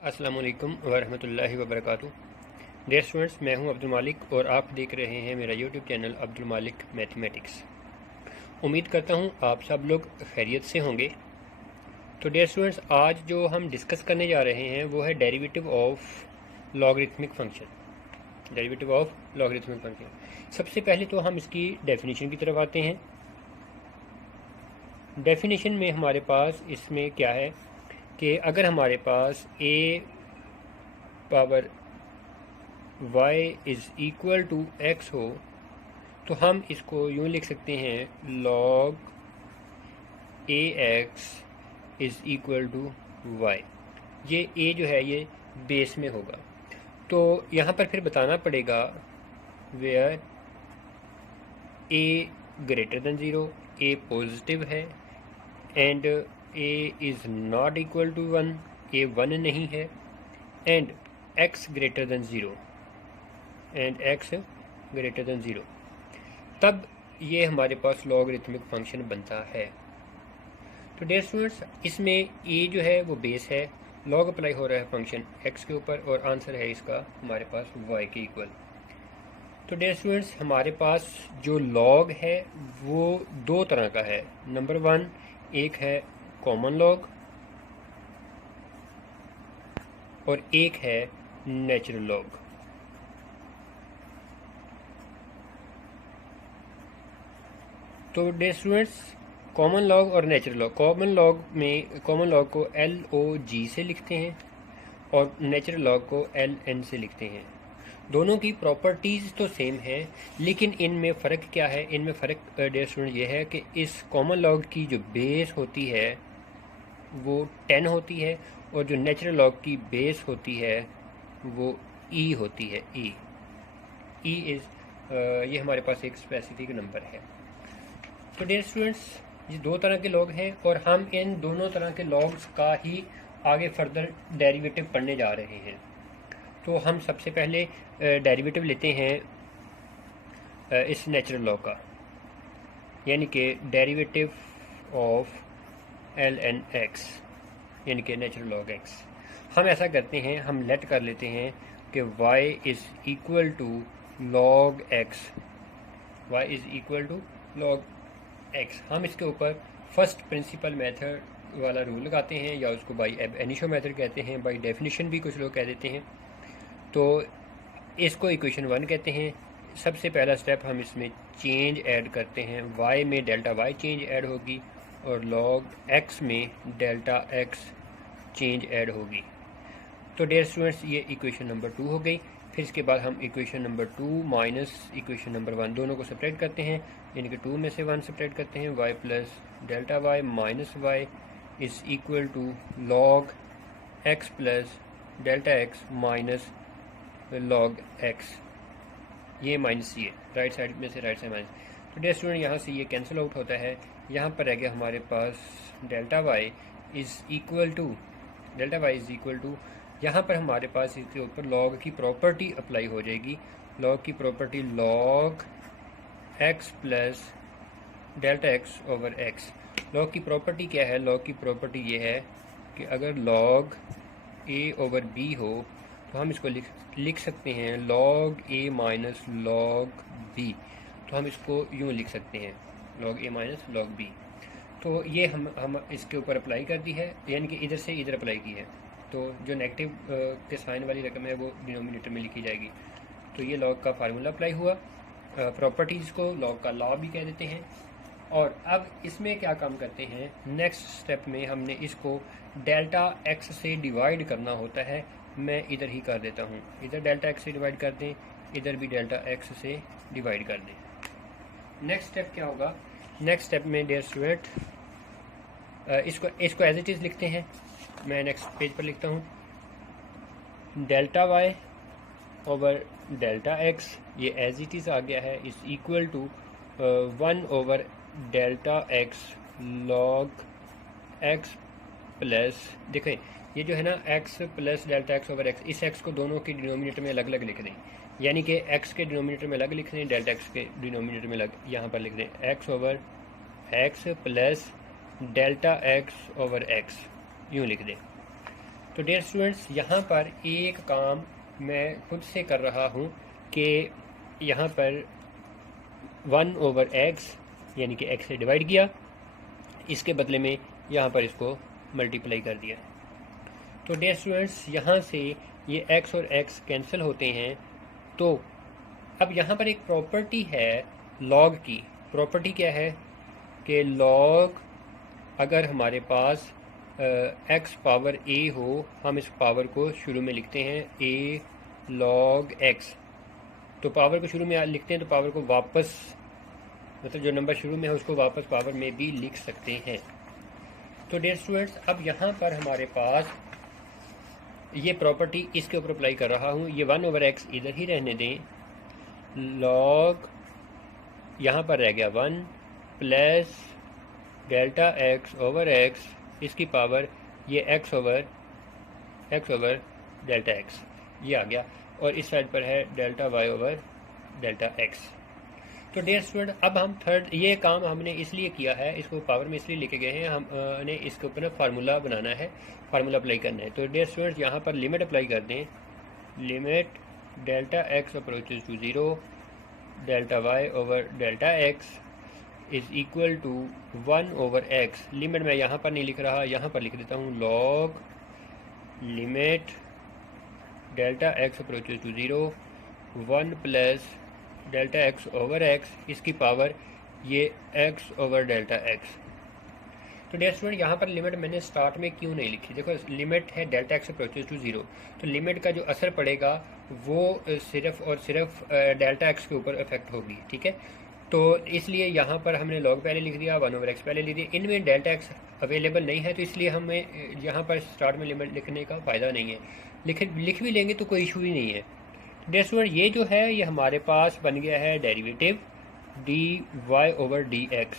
अस्सलाम वालेकुम वरहमतुल्लाहि वबरकातुहू। डियर स्टूडेंट्स, मैं हूं अब्दुल मालिक और आप देख रहे हैं मेरा यूट्यूब चैनल अब्दुल मालिक मैथमेटिक्स। उम्मीद करता हूं आप सब लोग खैरियत से होंगे। तो डियर स्टूडेंट्स, आज जो हम डिस्कस करने जा रहे हैं वो है derivative of logarithmic function. Derivative of logarithmic function. सबसे पहले तो हम इसकी डेफिनेशन की तरफ आते हैं। डेफिनेशन में हमारे पास इसमें क्या है कि अगर हमारे पास a power y is equal to x हो तो हम इसको यूँ लिख सकते हैं log ax is equal to y। ये a जो है ये बेस में होगा। तो यहाँ पर फिर बताना पड़ेगा where a greater than zero, a positive है and a is not equal to 1, a 1 नहीं है, and x greater than zero, and x greater than zero, तब ये हमारे पास लॉगरिथमिक फंक्शन बनता है। तो डियर स्टूडेंट्स, इसमें a जो है वो बेस है, लॉग अप्लाई हो रहा है फंक्शन x के ऊपर और आंसर है इसका हमारे पास y के इक्वल। तो डियर स्टूडेंट्स, हमारे पास जो लॉग है वो दो तरह का है। नंबर वन, एक है कॉमन लॉग और एक है नेचुरल लॉग। तो डियर स्टूडेंट्स, कॉमन लॉग और नेचुरल लॉग, कॉमन लॉग को LOG से लिखते हैं और नेचुरल लॉग को LN से लिखते हैं। दोनों की प्रॉपर्टीज़ तो सेम है, लेकिन इनमें फ़र्क क्या है? इनमें फ़र्क डियर स्टूडेंट ये है कि इस कॉमन लॉग की जो बेस होती है वो 10 होती है और जो नेचुरल लॉग की बेस होती है वो E होती है। E इज़ ये हमारे पास एक स्पेसिफिक नंबर है। तो डियर स्टूडेंट्स, ये दो तरह के लॉग हैं और हम इन दोनों तरह के लॉग्स का ही आगे फर्दर डेरिवेटिव पढ़ने जा रहे हैं। तो हम सबसे पहले डेरिवेटिव लेते हैं इस नेचुरल लॉ का, यानी कि डेरिवेटिव ऑफ ln x, यानी कि नेचुरल लॉग x। हम ऐसा करते हैं, हम लेट कर लेते हैं कि y is equal to log x, y is equal to log x। हम इसके ऊपर फर्स्ट प्रिंसिपल मेथड वाला रूल लगाते हैं, या उसको बाई एब इनिशियो मेथड कहते हैं, बाई डेफिनेशन भी कुछ लोग कह देते हैं। तो इसको इक्वेशन 1 कहते हैं। सबसे पहला स्टेप, हम इसमें चेंज ऐड करते हैं, y में डेल्टा y चेंज ऐड होगी और log x में डेल्टा x चेंज ऐड होगी। तो डियर स्टूडेंट्स, ये इक्वेशन नंबर 2 हो गई। फिर इसके बाद हम equation number 2 minus equation number 1 दोनों को सेपरेट करते हैं, यानी कि 2 में से 1 सेपरेट करते हैं, y plus delta y minus y is equal to log x plus delta x minus log x। ये माइनस ये राइट साइड में से राइट साइड माइनस। तो डियर स्टूडेंट, यहाँ से ये कैंसिल आउट होता है। यहाँ पर रह गया हमारे पास delta y is equal to यहाँ पर हमारे पास इसके ऊपर लॉग की प्रॉपर्टी अप्लाई हो जाएगी। लॉग की property log x plus delta x over x। Log की प्रॉपर्टी क्या है? लॉग की प्रॉपर्टी ये है कि अगर लॉग a ओवर b हो तो हम इसको लिख सकते हैं log a minus log b। तो हम इसको यूँ लिख सकते हैं log a minus log b। तो ये हम इसके ऊपर अप्लाई कर दी है, यानी कि इधर से इधर अप्लाई की है। तो जो नेगेटिव के साइन वाली रकम है वो डिनोमिनेटर में लिखी जाएगी। तो ये log का फार्मूला अप्लाई हुआ। प्रॉपर्टीज़ को log का लॉ भी कह देते हैं। और अब इसमें क्या काम करते हैं, नेक्स्ट स्टेप में हमने इसको डेल्टा x से डिवाइड करना होता है। मैं इधर ही कर देता हूँ, इधर डेल्टा x से डिवाइड कर दें, इधर भी डेल्टा x से डिवाइड कर दें। नेक्स्ट स्टेप क्या होगा? नेक्स्ट स्टेप में डियर स्टूडेंट इसको एज इट इज़ लिखते हैं। मैं नेक्स्ट पेज पर लिखता हूँ delta y over delta x, ये एज इट इज़ आ गया है, is equal to 1 over delta x log x plus, देखें ये जो है ना x plus delta x over x, इस x को दोनों के डिनोमिनेटर में अलग अलग लिख दें, यानी कि x के डिनोमिनेटर में अलग लिख दें, डेल्टा x के डिनोमिनेटर में अलग यहाँ पर लिख दें x over x plus delta x over x, यूँ लिख दें। तो डियर स्टूडेंट्स, यहाँ पर एक काम मैं खुद से कर रहा हूँ कि यहाँ पर 1/x यानी कि x से डिवाइड किया, इसके बदले में यहाँ पर इसको मल्टीप्लाई कर दिया। तो डियर स्टूडेंट्स, यहाँ से ये x और x कैंसिल होते हैं। तो अब यहाँ पर एक प्रॉपर्टी है लॉग की। प्रॉपर्टी क्या है कि लॉग अगर हमारे पास x पावर a हो, हम इस पावर को शुरू में लिखते हैं a log x। तो पावर को शुरू में लिखते हैं तो पावर को वापस, मतलब जो नंबर शुरू में है उसको वापस पावर में भी लिख सकते हैं। तो डियर स्टूडेंट्स, अब यहाँ पर हमारे पास ये प्रॉपर्टी इसके ऊपर अप्लाई कर रहा हूँ। ये 1/x इधर ही रहने दें, log यहाँ पर रह गया 1 प्लस डेल्टा x/x, इसकी पावर ये x ओवर डेल्टा x, ये आ गया, और इस साइड पर है delta y over delta x। तो डियर स्टूडेंट, अब हम थर्ड, ये काम हमने इसलिए किया है, इसको पावर में इसलिए लेके गए हैं, हमने इसके ऊपर फार्मूला बनाना है, फार्मूला अप्लाई करना है। तो डियर स्टूडेंट्स, यहाँ पर लिमिट अप्लाई कर दें, limit delta x approaches to 0 delta y over delta x is equal to 1/x। Limit मैं यहाँ पर नहीं लिख रहा, यहाँ पर लिख देता हूँ log limit delta x approaches to 0 1 plus delta x over x, इसकी पावर ये x ओवर डेल्टा x। तो डियर स्टूडेंट, यहाँ पर लिमिट मैंने स्टार्ट में क्यों नहीं लिखी? देखो, लिमिट है डेल्टा x अप्रोचेज टू 0, तो लिमिट का जो असर पड़ेगा वो सिर्फ और सिर्फ डेल्टा x के ऊपर इफेक्ट होगी, ठीक है। तो इसलिए यहाँ पर हमने लॉग पहले लिख दिया, 1/x पहले लिख दिया। इनमें डेल्टा x अवेलेबल नहीं है, तो इसलिए हमें यहाँ पर स्टार्ट में लिमिट लिखने का फ़ायदा नहीं है। लिख भी लेंगे तो कोई इशू ही नहीं है। डियर स्टूडेंट, ये जो है ये हमारे पास बन गया है डेरिवेटिव dy/dx,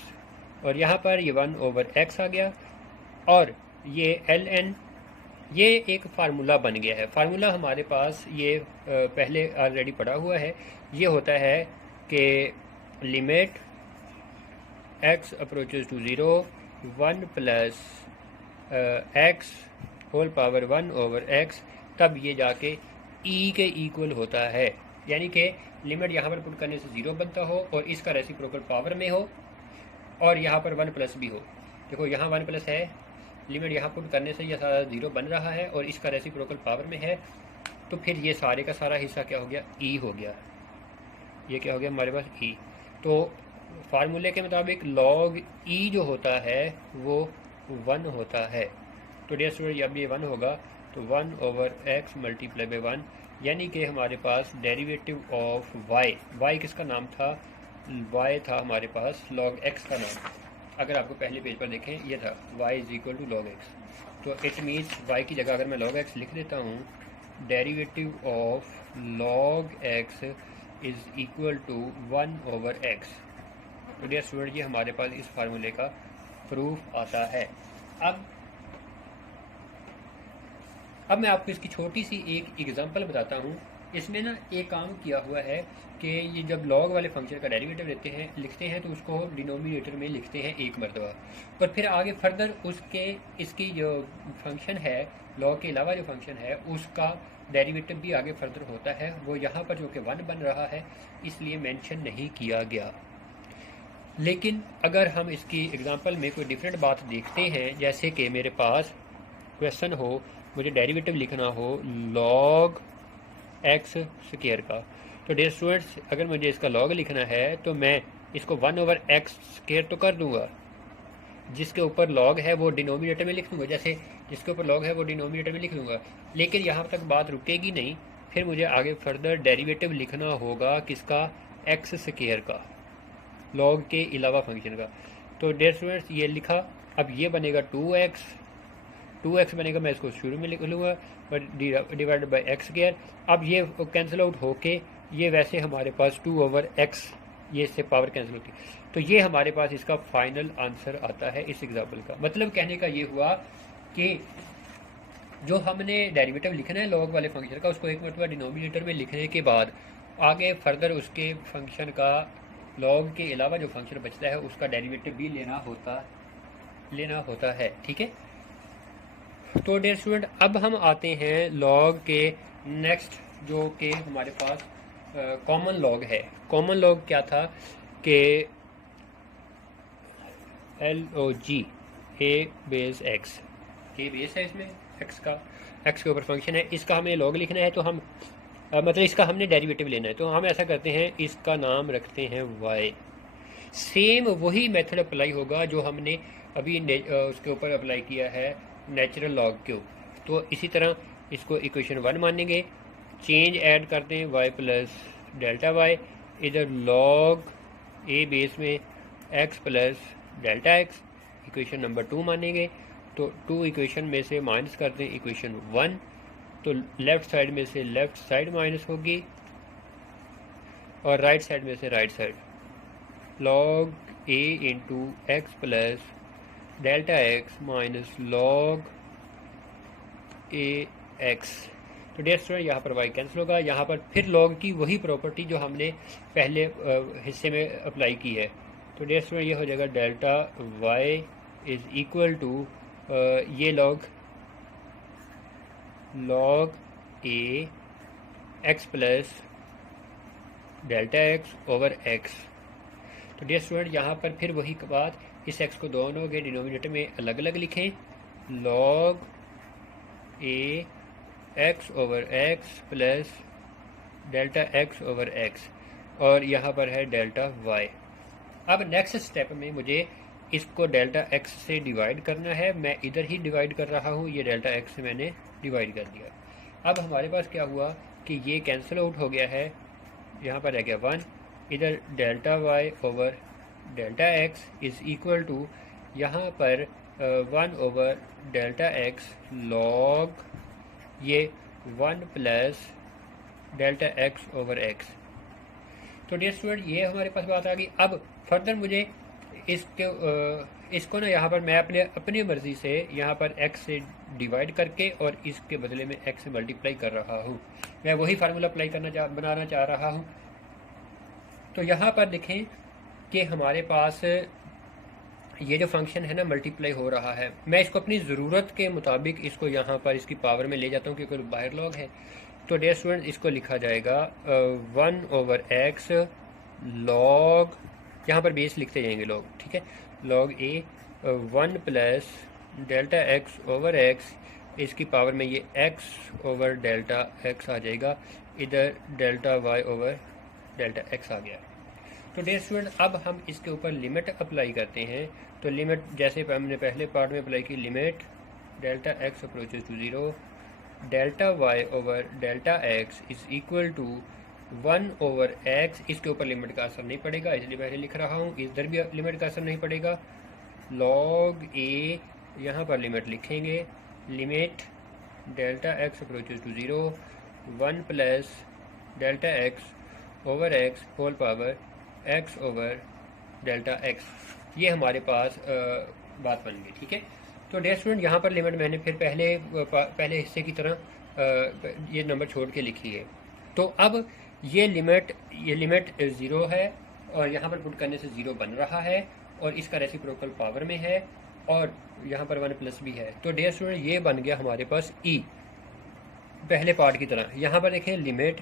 और यहाँ पर ये 1/x आ गया, और ये ln, ये एक फार्मूला बन गया है। फार्मूला हमारे पास ये पहले ऑलरेडी पड़ा हुआ है। ये होता है कि limit x approaches to 0 1 plus x whole power 1/x, तब ये जाके e के इक्वल होता है, यानी कि लिमिट यहाँ पर पुट करने से 0 बनता हो और इसका रेसिप्रोकल पावर में हो, और यहाँ पर 1 प्लस भी हो। देखो, यहाँ 1 प्लस है, लिमिट यहाँ पुट करने से यह सारा 0 बन रहा है और इसका रेसिप्रोकल पावर में है, तो फिर ये सारे का सारा हिस्सा क्या हो गया? e हो गया। ये क्या हो गया हमारे पास? e। तो फार्मूले के मुताबिक log e जो होता है वो 1 होता है। तो डियर स्टूडेंट, जब ये 1 होगा तो 1/x मल्टीप्लाई बाई 1, यानी कि हमारे पास डेरिवेटिव ऑफ y किसका नाम था? y था हमारे पास log x का नाम। अगर आपको पहले पेज पर देखें, ये था y is equal to log x। तो इट मीन्स y की जगह अगर मैं log x लिख देता हूँ, derivative of log x is equal to 1/x। तो डियर स्टूडेंट, ये हमारे पास इस फार्मूले का प्रूफ आता है। अब मैं आपको इसकी छोटी सी एक एग्जांपल बताता हूँ। इसमें ना एक काम किया हुआ है कि ये जब लॉग वाले फंक्शन का डेरिवेटिव लिखते हैं तो उसको डिनोमिनेटर में लिखते हैं एक मरतबा, और फिर आगे फर्दर इसकी जो फंक्शन है, लॉग के अलावा जो फंक्शन है उसका डेरिवेटिव भी आगे फर्दर होता है। वो यहाँ पर जो कि 1 बन रहा है, इसलिए मेंशन नहीं किया गया। लेकिन अगर हम इसकी एग्जांपल में कोई डिफरेंट बात देखते हैं, जैसे कि मेरे पास क्वेश्चन हो, मुझे डेरिवेटिव लिखना हो log x स्क्वायर का, तो डियर स्टूडेंट्स, अगर मुझे इसका log लिखना है तो मैं इसको 1/x स्क्वायर तो कर दूंगा, जिसके ऊपर log है वो डिनोमिनेटर में लिख दूंगा, जैसे जिसके ऊपर log है वो डिनोमिनेटर में लिख दूंगा। लेकिन यहाँ तक बात रुकेगी नहीं, फिर मुझे आगे फर्दर डेरिवेटिव लिखना होगा किसका? x स्क्वायर का, log के अलावा फंक्शन का। तो डियर स्टूडेंट्स, ये लिखा, अब ये बनेगा 2x बनेगा, मैं इसको शुरू में लिख लूँगा, डिवाइडेड बाई एक्स स्क्वायर। अब ये कैंसिल आउट होके ये वैसे हमारे पास 2/x, ये इससे पावर कैंसिल होती है, तो ये हमारे पास इसका फाइनल आंसर आता है इस एग्जाम्पल का। मतलब कहने का ये हुआ कि जो हमने डेरिवेटिव लिखना है लॉग वाले फंक्शन का, उसको एक मरतबा डिनोमिनेटर में लिखने के बाद आगे फर्दर उसके फंक्शन का, लॉग के अलावा जो फंक्शन बचता है उसका डेरिवेटिव भी लेना होता है। ठीक है। तो डियर स्टूडेंट, अब हम आते हैं लॉग के नेक्स्ट, जो कि हमारे पास कॉमन लॉग है। कॉमन लॉग क्या था कि LOG ए बेस एक्स, ए बेस है इसमें एक्स का, एक्स के ऊपर फंक्शन है, इसका हमें लॉग लिखना है। तो हम मतलब इसका हमने डेरिवेटिव लेना है। तो हम ऐसा करते हैं, इसका नाम रखते हैं y। सेम वही मेथड अप्लाई होगा जो हमने अभी उसके ऊपर अप्लाई किया है नेचुरल लॉग के ऊपर। तो इसी तरह इसको इक्वेशन 1 मानेंगे, चेंज ऐड करते हैं y प्लस डेल्टा वाई, इधर लॉग ए बेस में x plus delta x, equation number 2 मानेंगे। तो 2 इक्वेशन में से माइनस करते हैं इक्वेशन 1, तो लेफ्ट साइड में से लेफ्ट साइड माइनस होगी और राइट साइड में से right side. Log A into X plus delta X minus log A X. तो डियर स्टूडेंट, यहाँ पर y कैंसिल होगा, यहाँ पर फिर लॉग की वही प्रॉपर्टी जो हमने पहले हिस्से में अप्लाई की है। तो डियर स्टूडेंट, ये हो जाएगा delta y is equal to ये log A X plus delta x over x. तो डियर स्टूडेंट, यहाँ पर फिर वही बात, इस एक्स को दोनों के डिनोमिनेटर में अलग अलग लिखें, log A X over X plus delta x over X, और यहाँ पर है डेल्टा वाई। अब नेक्स्ट स्टेप में मुझे इसको डेल्टा एक्स से डिवाइड करना है। मैं इधर ही डिवाइड कर रहा हूँ, ये डेल्टा एक्स से मैंने डिवाइड कर दिया। अब हमारे पास क्या हुआ कि ये कैंसिल आउट हो गया है, यहाँ पर रह गया 1, इधर delta y over delta x is equal to यहाँ पर 1 ओवर डेल्टा एक्स लॉग ये 1 plus delta x over x. तो डियर स्टूडेंट, ये हमारे पास बात आ गई। अब फर्दर मुझे इसको ना यहाँ पर मैं अपनी मर्ज़ी से यहाँ पर x से डिवाइड करके और इसके बदले में x से मल्टीप्लाई कर रहा हूँ। मैं वही फार्मूला अप्लाई बनाना चाह रहा हूँ। तो यहाँ पर देखें कि हमारे पास ये जो फंक्शन है ना मल्टीप्लाई हो रहा है, मैं इसको अपनी ज़रूरत के मुताबिक इसको यहाँ पर इसकी पावर में ले जाता हूँ क्योंकि बाहर लॉग है। तो डियर स्टूडेंट, इसको लिखा जाएगा 1 ओवर एक्स लॉग, यहाँ पर बेस लिखते जाएंगे लॉग, ठीक है, log a 1 plus delta x over x, इसकी पावर में ये x ओवर डेल्टा एक्स आ जाएगा, इधर delta y over delta x आ गया। तो डियर स्टूडेंट, अब हम इसके ऊपर लिमिट अप्लाई करते हैं। तो लिमिट जैसे हमने पहले पार्ट में अप्लाई की, limit delta x approaches to 0, delta y over delta x is equal to 1 over x. इसके ऊपर लिमिट का असर नहीं पड़ेगा इसलिए मैं लिख रहा हूँ, इधर भी लिमिट का असर नहीं पड़ेगा। लॉग ए, यहाँ पर लिमिट लिखेंगे, limit delta x approaches to 0 1 plus delta x over x whole power x over delta x. ये हमारे पास बात बन गई, ठीक है। तो डियर स्टूडेंट, यहाँ पर लिमिट मैंने फिर पहले हिस्से की तरह ये नंबर छोड़ के लिखी है। तो अब ये लिमिट 0 है और यहाँ पर पुट करने से 0 बन रहा है और इसका रेसिप्रोकल पावर में है और यहाँ पर 1 प्लस भी है। तो डियर स्टूडेंट, ये बन गया हमारे पास ई, पहले पार्ट की तरह। यहाँ पर देखें लिमिट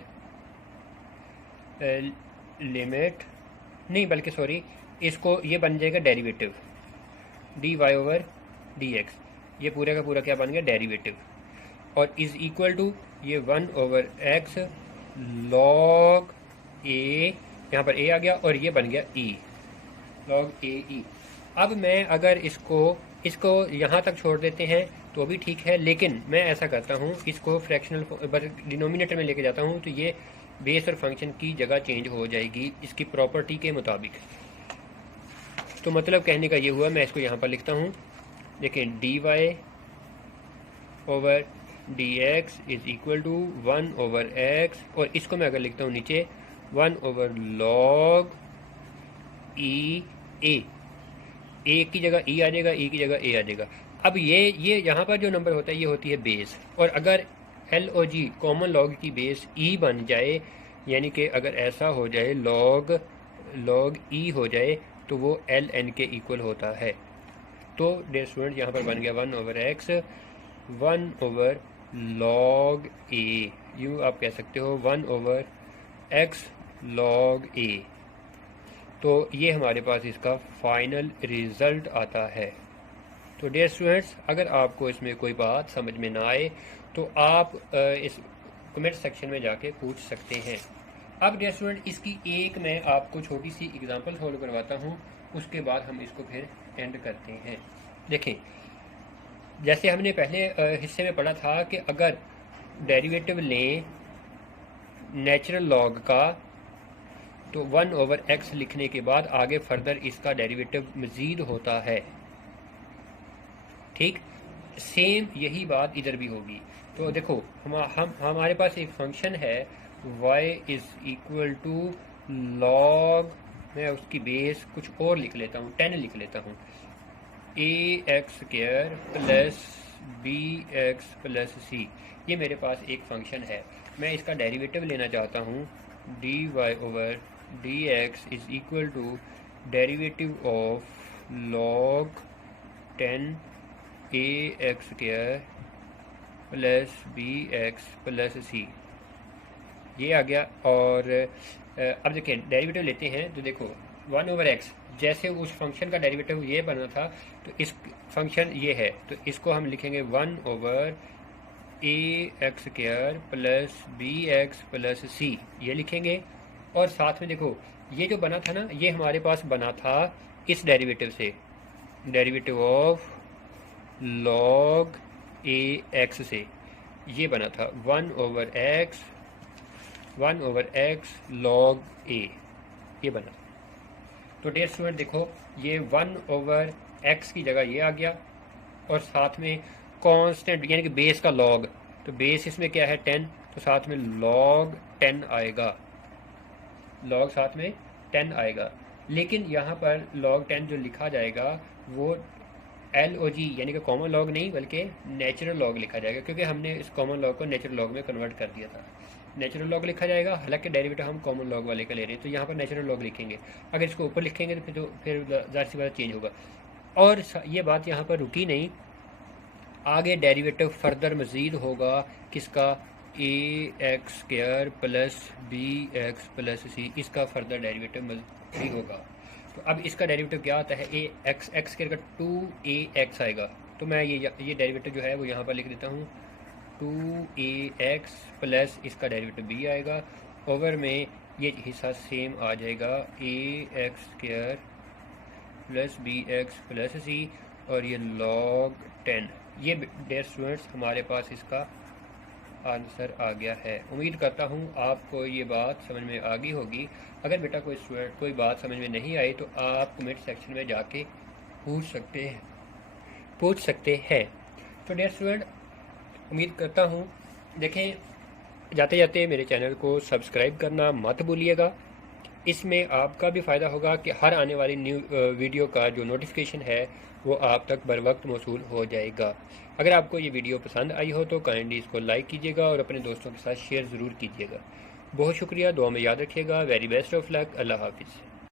नहीं बल्कि सॉरी, इसको ये बन जाएगा डेरिवेटिव dy ओवर dx, ये पूरे का पूरा क्या बन गया डेरिवेटिव, और इज इक्वल टू ये 1 ओवर x लॉग ए, यहाँ पर a आ गया और ये बन गया e, लॉग ए ई। अब मैं अगर इसको यहाँ तक छोड़ देते हैं तो भी ठीक है, लेकिन मैं ऐसा करता हूँ, इसको फ्रैक्शनल डिनोमिनेटर में लेके जाता हूँ तो ये बेस और फंक्शन की जगह चेंज हो जाएगी इसकी प्रॉपर्टी के मुताबिक। तो मतलब कहने का ये हुआ, मैं इसको यहाँ पर लिखता हूँ, देखिए dy over dx is equal to 1 over x, और इसको मैं अगर लिखता हूँ नीचे 1 ओवर लॉग ई ए की जगह ई आ जाएगा, ई की जगह ए आ जाएगा। अब ये यहाँ पर जो नंबर होता है ये होती है बेस, और अगर LOG कॉमन लॉग की बेस ई बन जाए, यानी कि अगर ऐसा हो जाए लॉग ई हो जाए तो वो ln के इक्वल होता है। तो डियर स्टूडेंट, यहाँ पर बन गया 1 over x 1 over log a, यूँ आप कह सकते हो 1 ओवर x log a। तो ये हमारे पास इसका फाइनल रिज़ल्ट आता है। तो डियर स्टूडेंट्स, अगर आपको इसमें कोई बात समझ में ना आए तो आप इस कमेंट सेक्शन में जाके पूछ सकते हैं। अब डियर स्टूडेंट, इसकी एक मैं आपको छोटी सी एग्जांपल सॉल्व करवाता हूँ, उसके बाद हम इसको फिर एंड करते हैं। देखें, जैसे हमने पहले हिस्से में पढ़ा था कि अगर डेरिवेटिव लें नेचुरल लॉग का तो 1 ओवर x लिखने के बाद आगे फर्दर इसका डेरिवेटिव मज़ीद होता है। ठीक सेम यही बात इधर भी होगी। तो देखो हमारे पास एक फंक्शन है y is equal to log, मैं उसकी बेस कुछ और लिख लेता हूँ, 10 लिख लेता हूँ, ax square plus bx plus c। ये मेरे पास एक फंक्शन है, मैं इसका डेरिवेटिव लेना चाहता हूँ, dy over dx is equal to derivative of log 10 ax square plus bx plus c। ये आ गया। और अब देखिए डेरिवेटिव लेते हैं तो देखो 1 ओवर x, जैसे उस फंक्शन का डेरिवेटिव ये बना था तो इस फंक्शन ये है, तो इसको हम लिखेंगे 1 over ax square plus bx plus c, ये लिखेंगे। और साथ में देखो ये जो बना था ना, ये हमारे पास बना था इस डेरिवेटिव से, डेरिवेटिव ऑफ log ax से, ये बना था 1 ओवर x log a, ये बना। तो डियर स्टूडेंट देखो ये 1 ओवर x की जगह ये आ गया, और साथ में कांस्टेंट यानी कि बेस का log, तो बेस इसमें क्या है 10, तो साथ में log 10 आएगा, log साथ में 10 आएगा। लेकिन यहाँ पर log 10 जो लिखा जाएगा वो LOG यानी कि कॉमन लॉग नहीं बल्कि नेचुरल लॉग लिखा जाएगा, क्योंकि हमने इस कॉमन लॉग को नेचुरल लॉग में कन्वर्ट कर दिया था। नेचुरल लॉग लिखा जाएगा, हालांकि डेरिवेटिव हम कॉमन लॉग वाले का ले रहे हैं, तो यहाँ पर नेचुरल लॉग लिखेंगे। अगर इसको ऊपर लिखेंगे तो फिर ज़ाहिर सी बात चेंज होगा। और ये बात यहाँ पर रुकी नहीं, आगे डेरिवेटिव फर्दर मज़ीद होगा किसका, ax square plus bx plus c, इसका फर्दर डेरिवेटिव भी होगा। तो अब इसका डेरिवेटिव क्या आता है, x के 2ax आएगा, तो मैं ये डेरिवेटिव जो है वो यहाँ पर लिख देता हूँ 2ax प्लस इसका डेरिवेटिव b आएगा, ओवर में ये हिस्सा सेम आ जाएगा ax square plus bx plus c, और ये log 10। ये डियर स्टूडेंट्स हमारे पास इसका आंसर आ गया है। उम्मीद करता हूँ आपको ये बात समझ में आ गई होगी। अगर बेटा कोई बात समझ में नहीं आई तो आप कमेंट सेक्शन में जाके पूछ सकते हैं। तो डियर स्टूडेंट उम्मीद करता हूँ, देखें जाते जाते मेरे चैनल को सब्सक्राइब करना मत भूलिएगा, इसमें आपका भी फ़ायदा होगा कि हर आने वाली न्यू वीडियो का जो नोटिफिकेशन है वो आप तक बर वक्त मौसूल हो जाएगा। अगर आपको ये वीडियो पसंद आई हो तो काइंडली इसको लाइक कीजिएगा और अपने दोस्तों के साथ शेयर ज़रूर कीजिएगा। बहुत शुक्रिया, दुआ में याद रखिएगा। Very best of luck. Allah हाफिज़।